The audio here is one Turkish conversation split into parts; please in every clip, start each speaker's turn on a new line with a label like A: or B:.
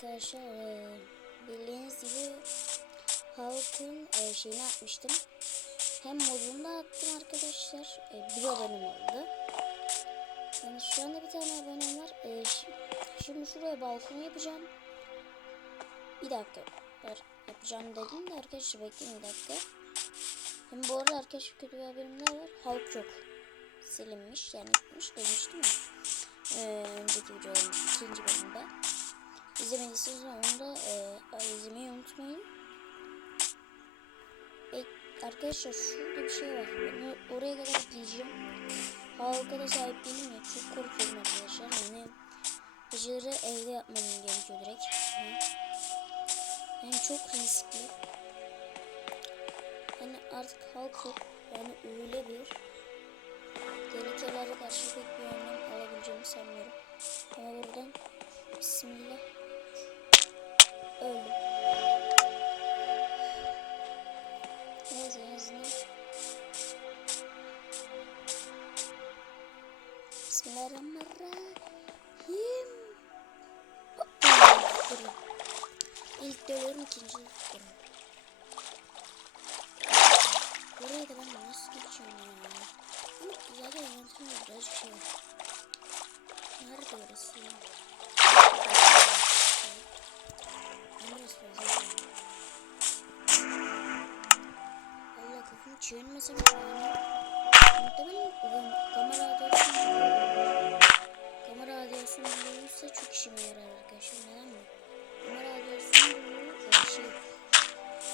A: arkadaşlar e, bildiğiniz gibi Hulk'ın e, şeyini atmıştım. Hem modunu da attım arkadaşlar. E, bir abonem oldu. Yani şu anda bir tane abonem var. E, şi- şimdi şuraya balkon yapacağım. Bir dakika. Ver, yapacağım dedim de arkadaşlar bekleyin bir dakika. Hem bu arada arkadaşlar kötü bir haberim daha var. Hulk yok. Silinmiş yani gitmiş demiştim ya. Ee, önceki videoların ikinci bölümünde. İzlemediyseniz onu da e, izlemeyi unutmayın. E, arkadaşlar şurada bir şey var. Ben o- oraya kadar gideceğim. Halka da sahip değilim ya. Çok korkuyorum arkadaşlar. Yani geceleri evde yapmam gerekiyor direkt. Yani çok riskli. Yani artık halk yok. Yani öyle bir tehlikelere karşı pek bir önlem alabileceğimi sanmıyorum. Ama buradan Bismillah öldüm. Neyse en azından Bismillahirrahmanirrahim. Tutturum. İlk dövüyorum ikinci tutturum. Buraya da ben nasıl geçeceğim ya? Ama zaten yöntemde birazcık şey. Nerede orası ya? Allah kafamı çevirmesem. Muhtemelen kamera radyasyonu kamera radyasyonu bulunursa çok işime yarar arkadaşlar. Neden mi? Kamera radyasyonu bulunur şey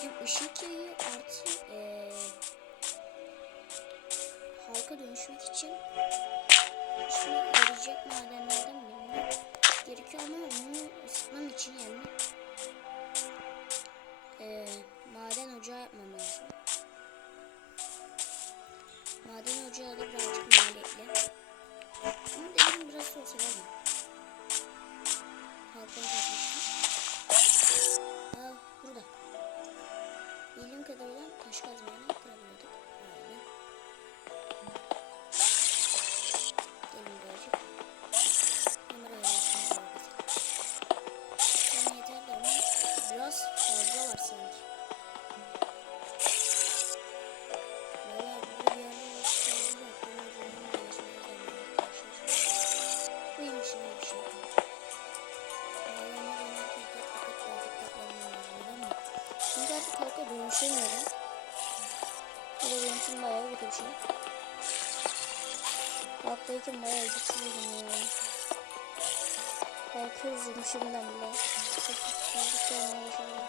A: hem ışık yayıyor artı eee halka dönüşmek için şu yarayacak madenlerden bulunmak gerekiyor ama onu ısıtmam için yani eee maden ocağı yapmam lazım. Maden ocağı da birazcık maliyetli. Ama demirim biraz da olsa var mı? Halkını kaçmıştım. Aa burada. Bildiğim kadarıyla taş kazmayla halka dönüşemiyorum. Bu da benim için bayağı bir şey. Halktayken bayağı güçlüydüm ya. Halkı özledim şimdiden bile. Çok güçsüzlük olmaya başladı.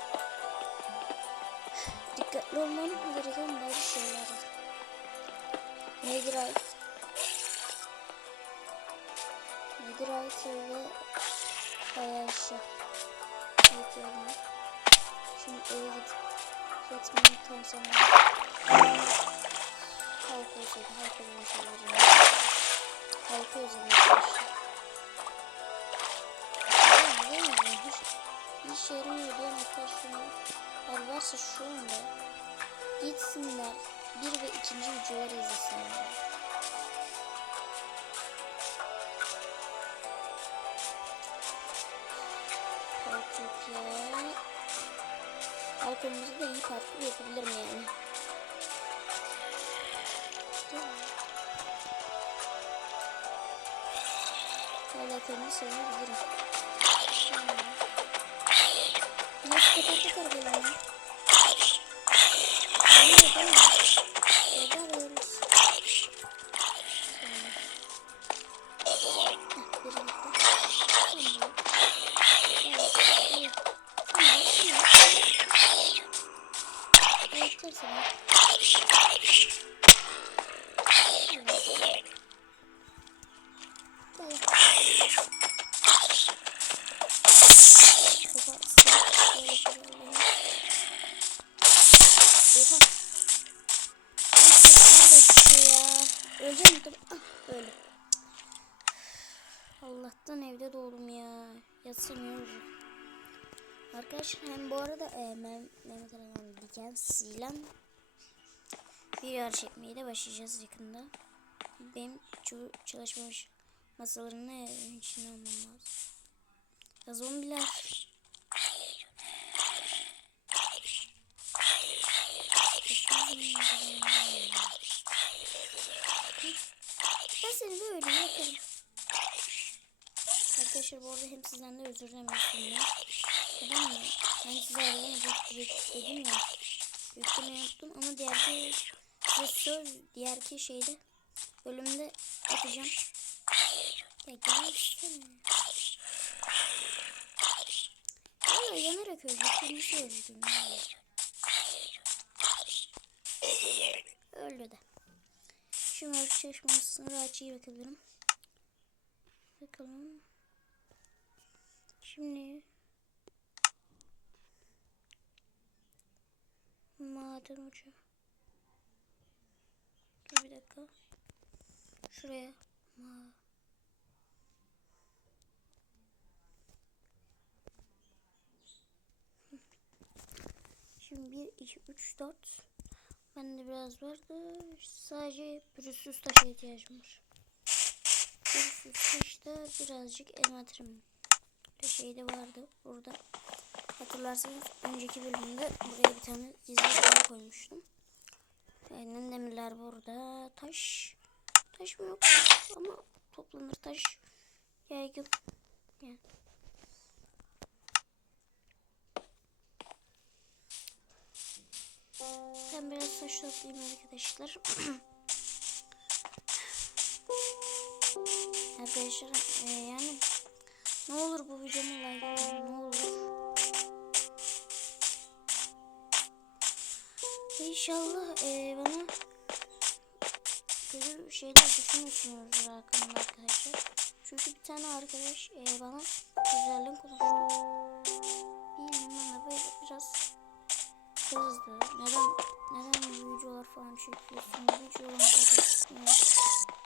A: Dikkatli olmam gereken bazı şeyler var. Netherite. Netherite ve bayağı eşya. Bekliyorum. Şimdi eve gidip yatmayı tam zamanı. Halk olsaydı halk olmasaydı. Halka özledim arkadaşlar. Ya ne bileyim hiç işe yaramıyor diyen arkadaşlarım varsa şu anda gitsinler bir ve ikinci videoları izlesinler. Halk yok Halkımızı da iyi parkur yapabilirim yani. Hala kendimi savunabilirim. Nasıl kapattık arabayı? Ne yapalım? Öleceğim dur. Ah. Allah'tan evde doğdum ya. Yatsın Arkadaşlar hem bu arada e, Mehmet Alan Diken Silan bir yarış etmeye de başlayacağız yakında. Benim çalışmamış masalarını evin içine almam lazım. Ya zombiler. Kesin böyle yakın. Arkadaşlar bu arada hem sizden de özür dilerim aslında. Tamam mı? Ben size aradım direkt dedim ya. Yüklemeyi unuttum ama diğer ki size söz diğer ki şeyde bölümde atacağım. Ya gelsene. Valla yanarak öldüm. Kendisi şey öldüm. Öldü de. Şimdi çalışmasına rahatça iyi bakabilirim. Bakalım. Şimdi maden ucu. Dur bir dakika. Şuraya. Ma Şimdi 1, 2, 3, 4. Bende biraz vardı. Sadece pürüzsüz taşa ihtiyacım var. Pürüzsüz taşta birazcık envanterim de şeyde vardı burada. Hatırlarsanız önceki bölümde buraya bir tane gizli şey koymuştum. Yani demirler burada. Taş. Taş mı yok? Ama toplanır taş. Yaygın. Yani. Ben biraz taş toplayayım arkadaşlar. arkadaşlar e, yani ne olur bu videomu like ne olur. İnşallah e, bana kötü şeyler düşünmüyorsunuzdur hakkında arkadaşlar. Çünkü bir tane arkadaş e, bana güzelliğin konuştu. Bilmiyorum ama böyle biraz kızdı. Neden neden videolar falan çekiyorsun? Videolar çekiyorsun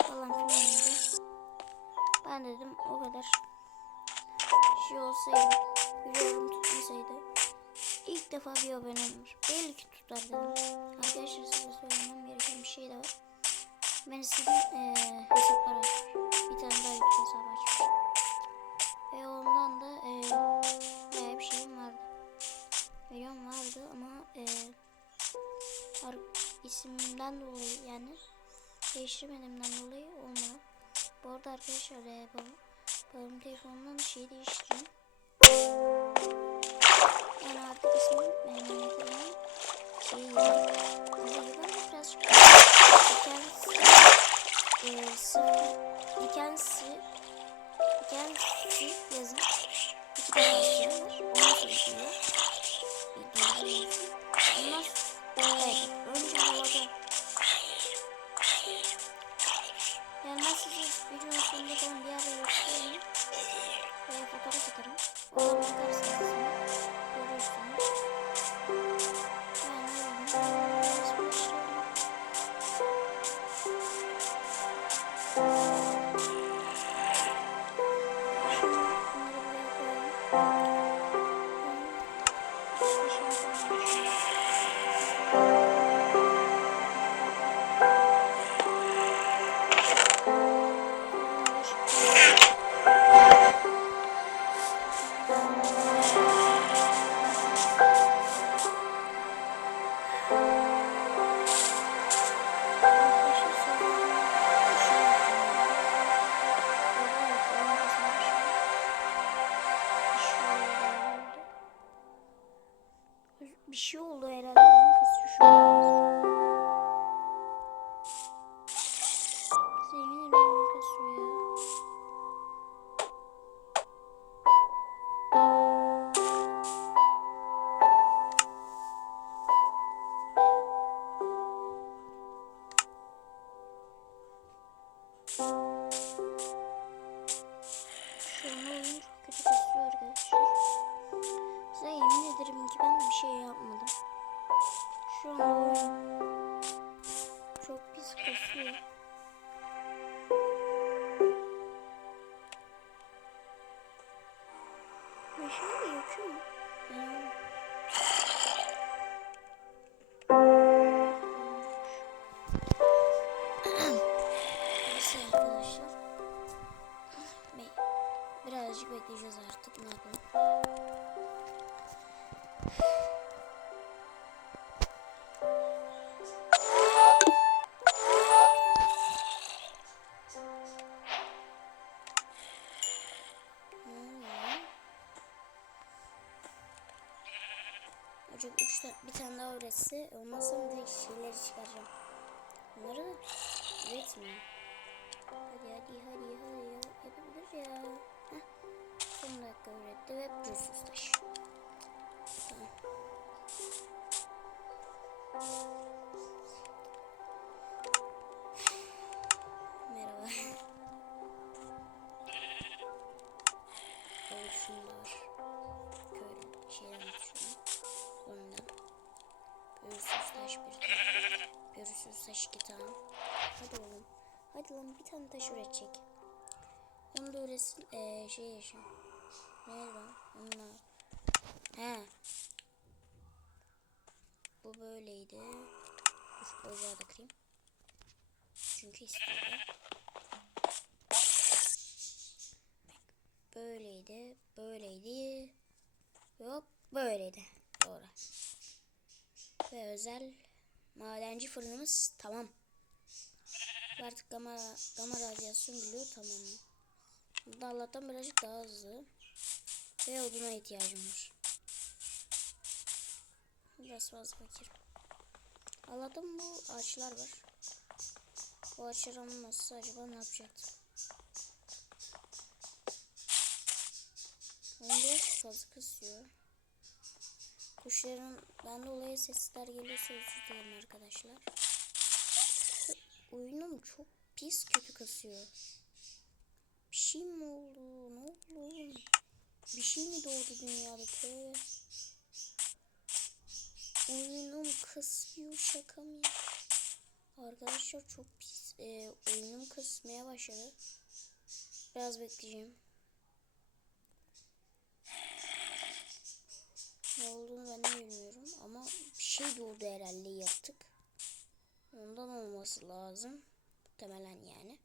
A: falan filan dedi. Ben dedim o kadar şey olsaydı, videolarım tutmasaydı ilk defa bir abonem var. Belki tutar dedim. Arkadaşlar size söylemem gereken bir şey de var. Ben istedim ee, hesaplar açmış. Bir tane daha YouTube hesabı isimden dolayı yani değiştirmediğimden dolayı olmadı. Bu arada arkadaşlar e, babam, babamın telefonundan şey değiştireceğim. Yani artık ismim benim telefonum şey yani. Ben birazcık kendisi e, sıfır kendisi kendisi yazın. İki şey var. Onu söylüyor. Bunlar evet, kalan diğer bir göstereyim. Veya fotoğraf atarım. Oradan bakarsınız çocuk üç ta- bir tane daha öğretse ondan sonra direkt şeyleri çıkaracağım. Bunları da üretmiyor. Hadi hadi hadi hadi ya. Yapabilir ya. Heh. Son dakika öğretti ve pürüzsüz taş. Tamam. Taş iki. Hadi oğlum. Hadi lan bir tane taş üretecek. Onu da üretsin. Ee, şey yaşa. Ne lan? Onlar. He. Bu böyleydi. Dur ocağı da kırayım. Çünkü istiyordu. Böyleydi. Böyleydi. Yok böyleydi. Doğru. Ve özel madenci fırınımız tamam. Artık gama, gama radyasyon biliyor tamam. Bu da Allah'tan birazcık daha hızlı. Ve oduna ihtiyacım var. Biraz fazla fakir. Allah'tan bu ağaçlar var. Bu ağaçlar olmazsa acaba ne yapacaktım? Biraz fazla kısıyor. Kuşların ben dolayı sesler geliyorsa özür dilerim arkadaşlar. Oyunum çok pis kötü kasıyor. Bir şey mi oldu? Ne oldu? Bir şey mi doğdu dünyada? Tövbe. Oyunum kasıyor şaka mı? Arkadaşlar çok pis. Ee, oyunum kasmaya başladı. Biraz bekleyeceğim. Ne olduğunu ben de bilmiyorum ama bir şey doğdu herhalde yaptık. Ondan olması lazım. Muhtemelen yani.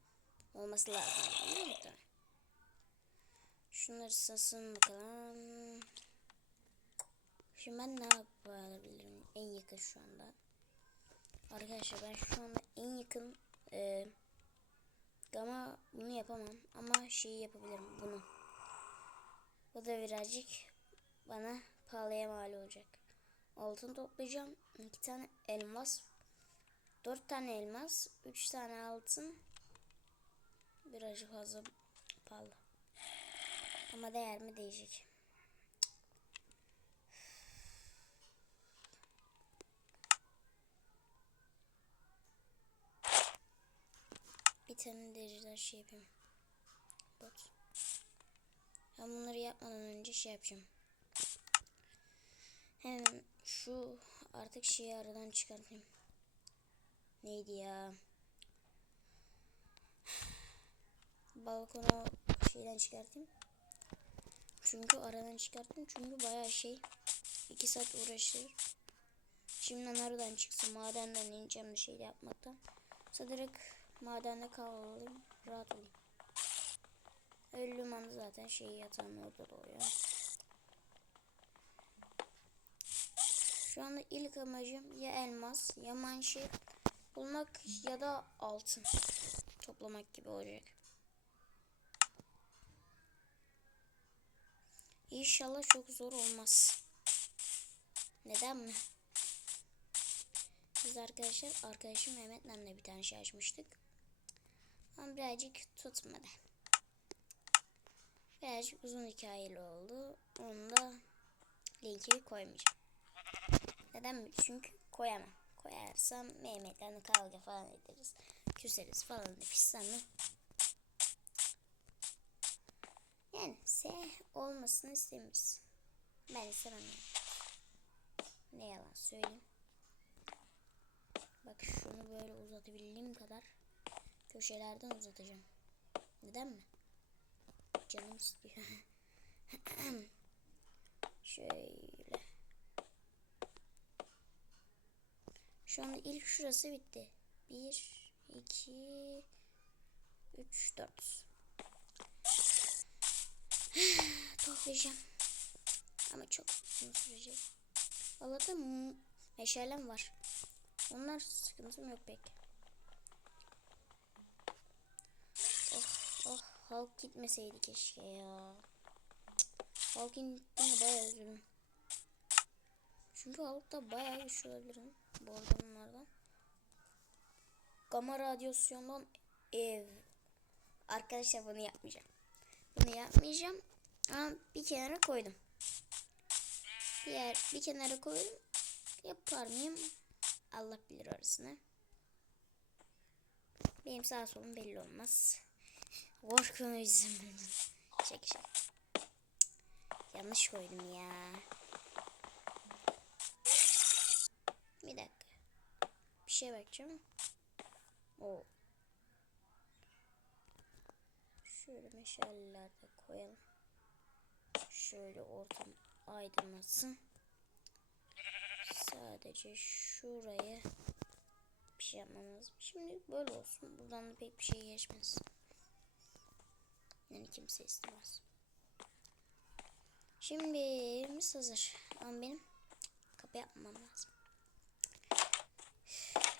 A: Olması lazım. Yani, muhtemelen. Şunları sasın bakalım. Şimdi ben ne yapabilirim en yakın şu anda. Arkadaşlar ben şu anda en yakın e, ama bunu yapamam ama şeyi yapabilirim bunu. Bu da birazcık bana pahalıya mal olacak. Altın toplayacağım. iki tane elmas. Dört tane elmas. Üç tane altın. Birazcık fazla pahalı. Ama değer mi değecek. Bir tane dereceden şey yapayım. Bot. Ben bunları yapmadan önce şey yapacağım. Hemen şu artık şeyi aradan çıkartayım. Neydi ya? Balkona şeyden çıkartayım. Çünkü aradan çıkarttım. Çünkü bayağı şey. 2 saat uğraşır. Şimdi nereden çıksın? Madenden ineceğim bir şey yapmaktan. Sonra direkt madende kalalım. Rahat olayım. Anda zaten şey yatağın orada doğuyor. Şu anda ilk amacım ya elmas ya manşet bulmak ya da altın toplamak gibi olacak. İnşallah çok zor olmaz. Neden mi? Biz arkadaşlar arkadaşım Mehmet'le de bir tane şey açmıştık. Ama birazcık tutmadı. Birazcık uzun hikayeli oldu. Onu da linki koymayacağım. Neden mi? Çünkü koyamam. Koyarsam Mehmet'le kavga falan ederiz. Küseriz falan pislenme. Yani S olmasını istemiş. Ben istemem. Ne yalan söyleyeyim. Bak şunu böyle uzatabildiğim kadar köşelerden uzatacağım. Neden mi? Canım istiyor. Şöyle. Şu anda ilk şurası bitti. 1, 2, 3, 4. Toplayacağım. Ama çok uzun sürecek. Allah'ta meşalem var. Onlar sıkıntım yok pek. Oh oh Hulk gitmeseydi keşke ya. Hulk'in gittiğine bayağı üzüldüm. Çünkü Hulk'ta bayağı güçlü olabilirim. Bu arada bunlardan. Gamma radyasyondan ev. Arkadaşlar bunu yapmayacağım. Bunu yapmayacağım. Ama bir kenara koydum. Diğer bir kenara koydum. Yapar mıyım? Allah bilir orasını. Benim sağ solum belli olmaz. Korkun yüzümden. Çek çek. Yanlış koydum ya. Bir dakika. Bir şey bakacağım. O. Şöyle meşaleler de koyalım. Şöyle ortam aydınlatsın. Sadece şuraya bir şey yapmam lazım. Şimdi böyle olsun. Buradan da pek bir şey geçmez. Yani kimse istemez. Şimdi hazır. Ama benim kapı yapmam lazım.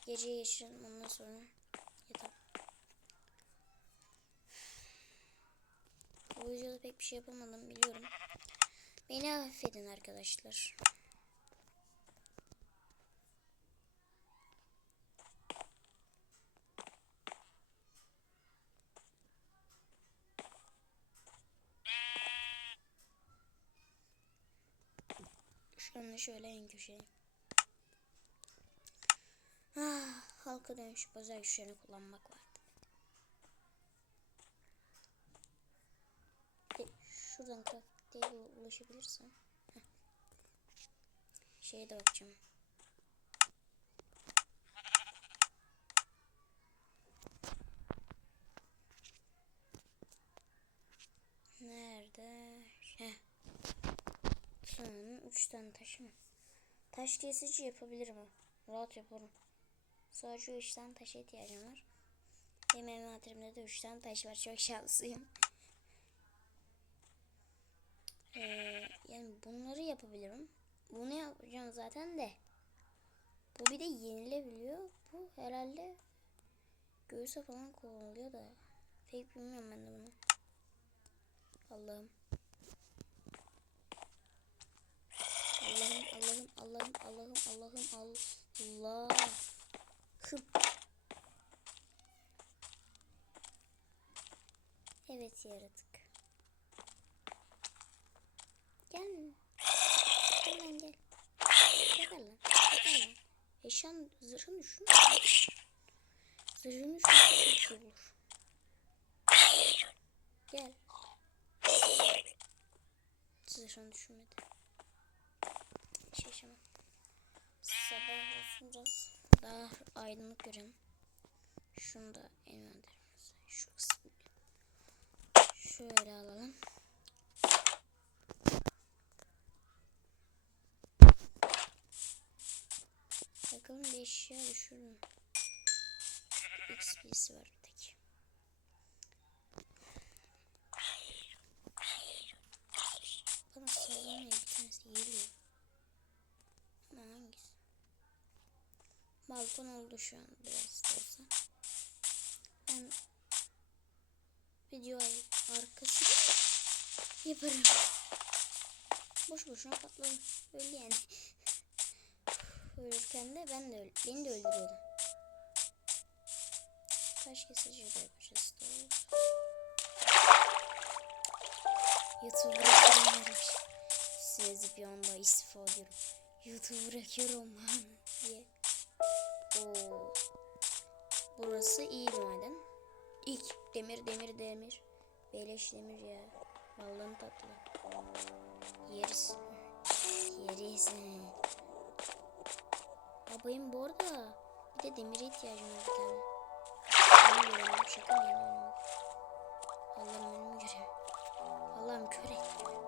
A: Geceyi geçirelim ondan sonra yatalım. Bu videoda pek bir şey yapamadım biliyorum. Beni affedin arkadaşlar. Şu anda şöyle en köşeye. Ah, halka dönüşüp özel güçlerini kullanmak vardı. De, şuradan table ulaşabilirsem. Heh. Şeye de bakacağım. Nerede? Heh. Sanırım 3 tane taş mı? Taş kesici yapabilirim ha. Rahat yaparım. Sadece 3 tane taşa ihtiyacım var. Benim envanterimde de 3 tane taş var. Çok şanslıyım. Ee, yani bunları yapabilirim. Bunu yapacağım zaten de. Bu bir de yenilebiliyor. Bu herhalde göğüse falan kullanılıyor da. Pek bilmiyorum ben de bunu. Allah'ım. Allah'ım Allah'ım Allah'ım Allah'ım Allah'ım Allah'ım. Evet yaratık. Gel. Gel lan gel. Gel lan. Gel lan. Eşan zırhın düşün. Zırhın düşün. Olur. Gel. Zırhını düşünmedi. Şaşamam. Sabah olsun biraz daha aydınlık görelim. Şunu da envanterimize şu kısmı şöyle alalım. Bakalım bir eşya düşürdüm. XP'si var bir tek. Bana sallanıyor bir tanesi geliyor. Ama hangisi? Balkon oldu şu an biraz da olsa. Ben video arkası yaparım. Boş boşuna patladım. Öyle yani. Ölürken de ben de beni de öldürüyordu. Taş kesici de yapacağız. YouTube bırakıyorum. Size bir anda istifa ediyorum. YouTube bırakıyorum diye. Burası iyi maden. İlk demir demir demir. Beleş demir ya. Vallahi tatlı. Yeriz. Yeriz. Abayım bu arada. Bir de demire ihtiyacım var bir tane. Oynamak. Allah'ım önümü görüyorum. Allah'ım kör et.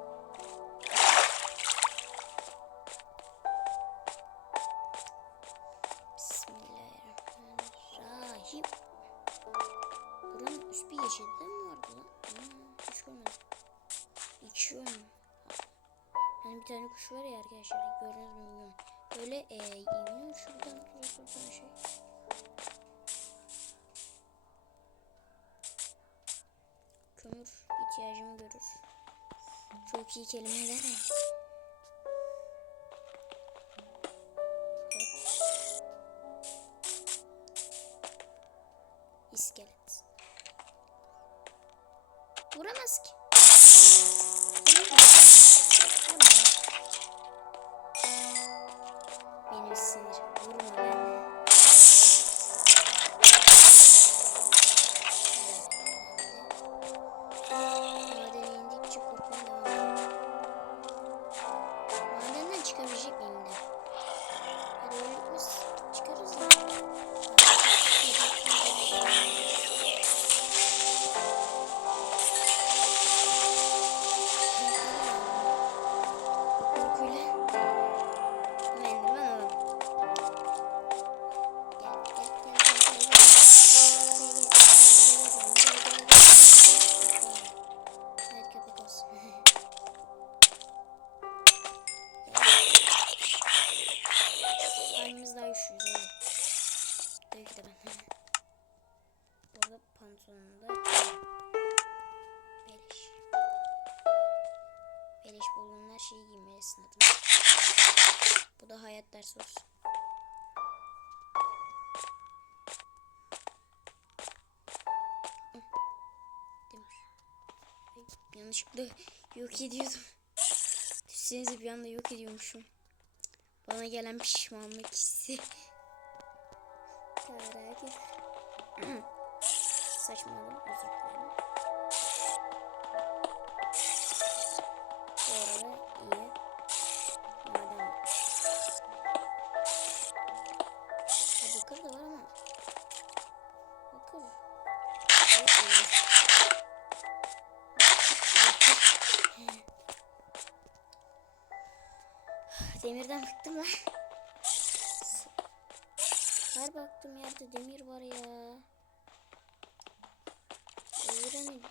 A: Yön. Hani bir tane kuş var ya arkadaşlar. Gördünüz mü bilmiyorum. Böyle e, iniyor şuradan şuradan şey. Kömür ihtiyacımı görür. Çok iyi kelimeler. Yok ediyordum. Düşsenize bir anda yok ediyormuşum. Bana gelen pişmanlık hissi. Saçmaladım özür dilerim. Demirden bıktım lan. Her baktım yerde demir var ya. Öğrenin.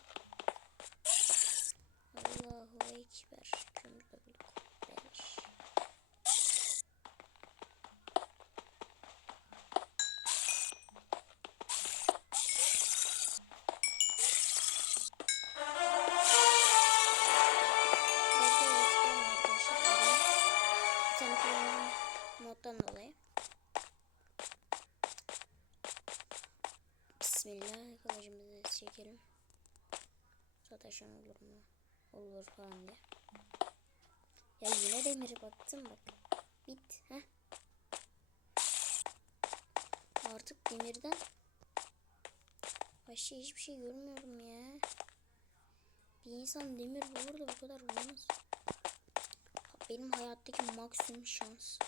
A: Sataşan olur mu? Olur falan diye. Ya yine demiri baktım bak. Bit. Heh. Artık demirden başka hiçbir şey görmüyorum ya. Bir insan demir bulur da bu kadar olmaz. Benim hayattaki maksimum şans.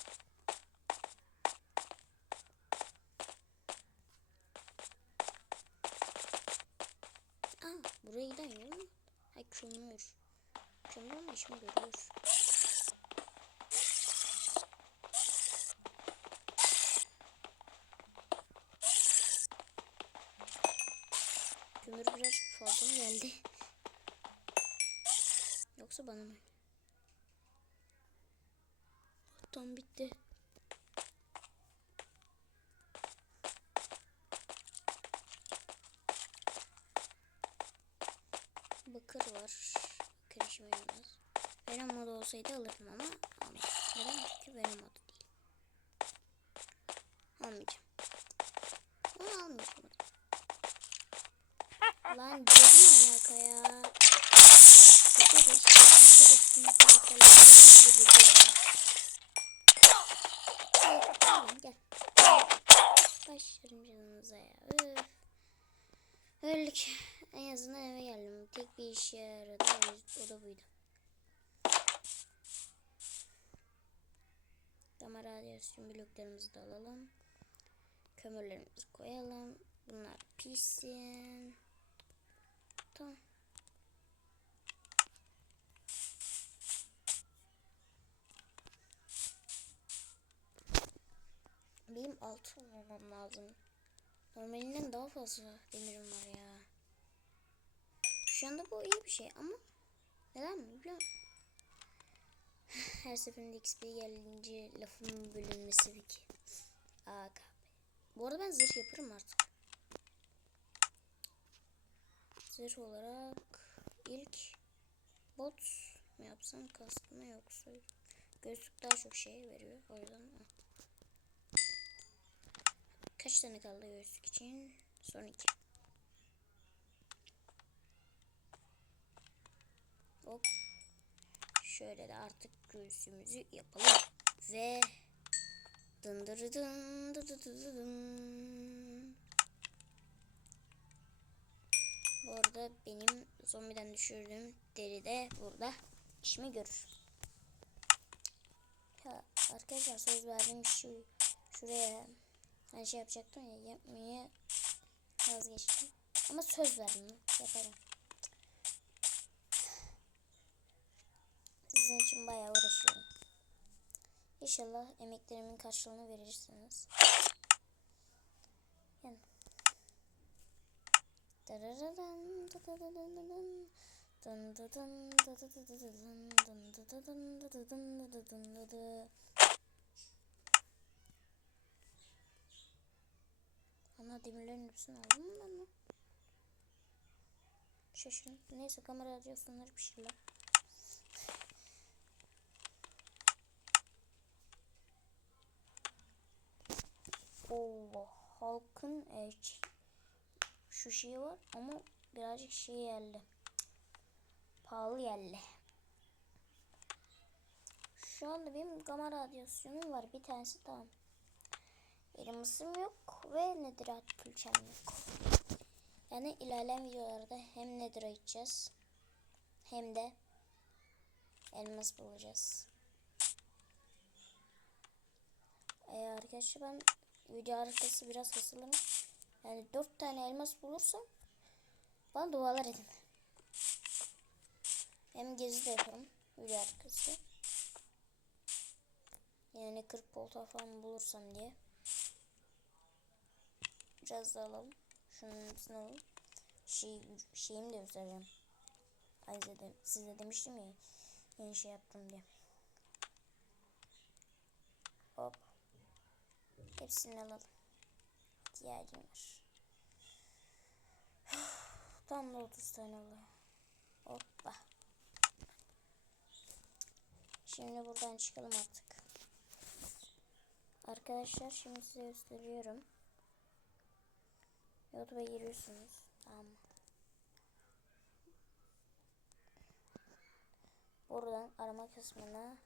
A: Aa, buraya giden yol mu? Ha kömür. Kömür ama işimi görüyor. Kömür biraz fazla mı geldi? Yoksa bana mı? Tam bitti. Bakır var. Yaramaz. Venom modu olsaydı alırdım ama almayacağım. Neden? Çünkü Venom modu değil. Almayacağım. Onu almayacağım. Lan dedim alaka ya. Başlarım canınıza ya. Üf. Öldük. En azından eve geldim. Tek bir işe yaradı. O, da buydu. Damar radyasyon bloklarımızı da alalım. Kömürlerimizi koyalım. Bunlar pişsin. Tamam. Benim altı olmam lazım. Normalinden daha fazla demirim var ya. Şu anda bu iyi bir şey ama neden mi biliyor musun? Her seferinde XP gelince lafımın bölünmesi bir ki. AKP. Bu arada ben zırh yaparım artık. Zırh olarak ilk bot mu yapsam kask mı yoksa gözlük daha çok şey veriyor. O yüzden Kaç tane kaldı göğüslük için? Son iki. Hop. Şöyle de artık göğsümüzü yapalım. Ve dındırıdın dıdıdıdıdın. Bu arada benim zombiden düşürdüğüm deri de burada işimi görür. Ha, arkadaşlar söz verdiğim şu şuraya hani şey yapacaktım ya yapmayı vazgeçtim. Ama söz verdim yaparım. Sizin için bayağı uğraşıyorum. İnşallah emeklerimin karşılığını verirsiniz. Ana demirlerin hepsini aldım mı ben lan? Şaşırın. Neyse kamera açıyorsunlar bir şeyler. Oo, halkın e, şu şeyi var ama birazcık şey yerli. Pahalı yerli. Şu anda benim gama radyasyonum var. Bir tanesi tamam. Elmasım yok ve nedirat külçem yok. Yani ilerleyen videolarda hem nedir açacağız hem de elmas bulacağız. Ee, arkadaşlar ben video arkası biraz hazırlanayım. Yani dört tane elmas bulursam bana dualar edin. Hem gezi de yaparım video arkası. Yani 40 volta falan bulursam diye. Biraz da alalım. Şunun hepsini alalım. Şey, şeyimi de göstereceğim. Size, size demiştim ya yeni şey yaptım diye. Hop. Hepsini alalım. İhtiyacım var. Tam da 30 tane oluyor. Hoppa. Şimdi buradan çıkalım artık. Arkadaşlar şimdi size gösteriyorum. YouTube'a giriyorsunuz. Tamam? Buradan arama kısmına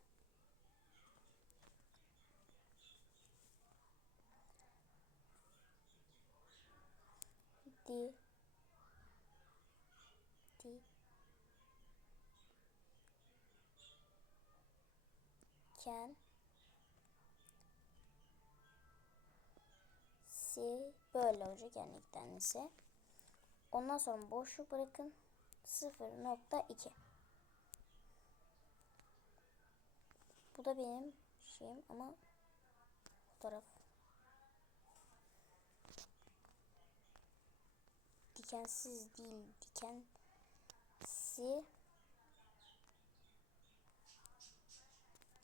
A: di. Di. Ken si. Böyle olacak yani iki. Ondan sonra boşluk bırakın. 0.2 Bu da benim şeyim ama fotoğraf dikensiz değil dikensi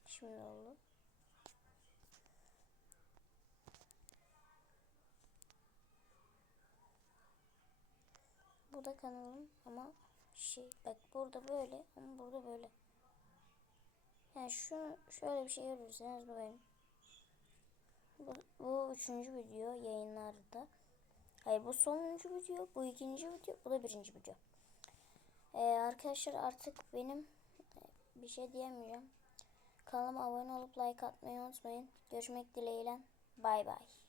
A: şimdi oldu bu da kanalım ama şey bak burada böyle ama burada böyle. Yani şu şöyle bir şey görürseniz bu benim bu, bu üçüncü video yayınlarda Hayır bu sonuncu video, bu ikinci video, bu da birinci video. Ee, arkadaşlar artık benim e, bir şey diyemeyeceğim. Kanalıma abone olup like atmayı unutmayın. Görüşmek dileğiyle. Bay bay.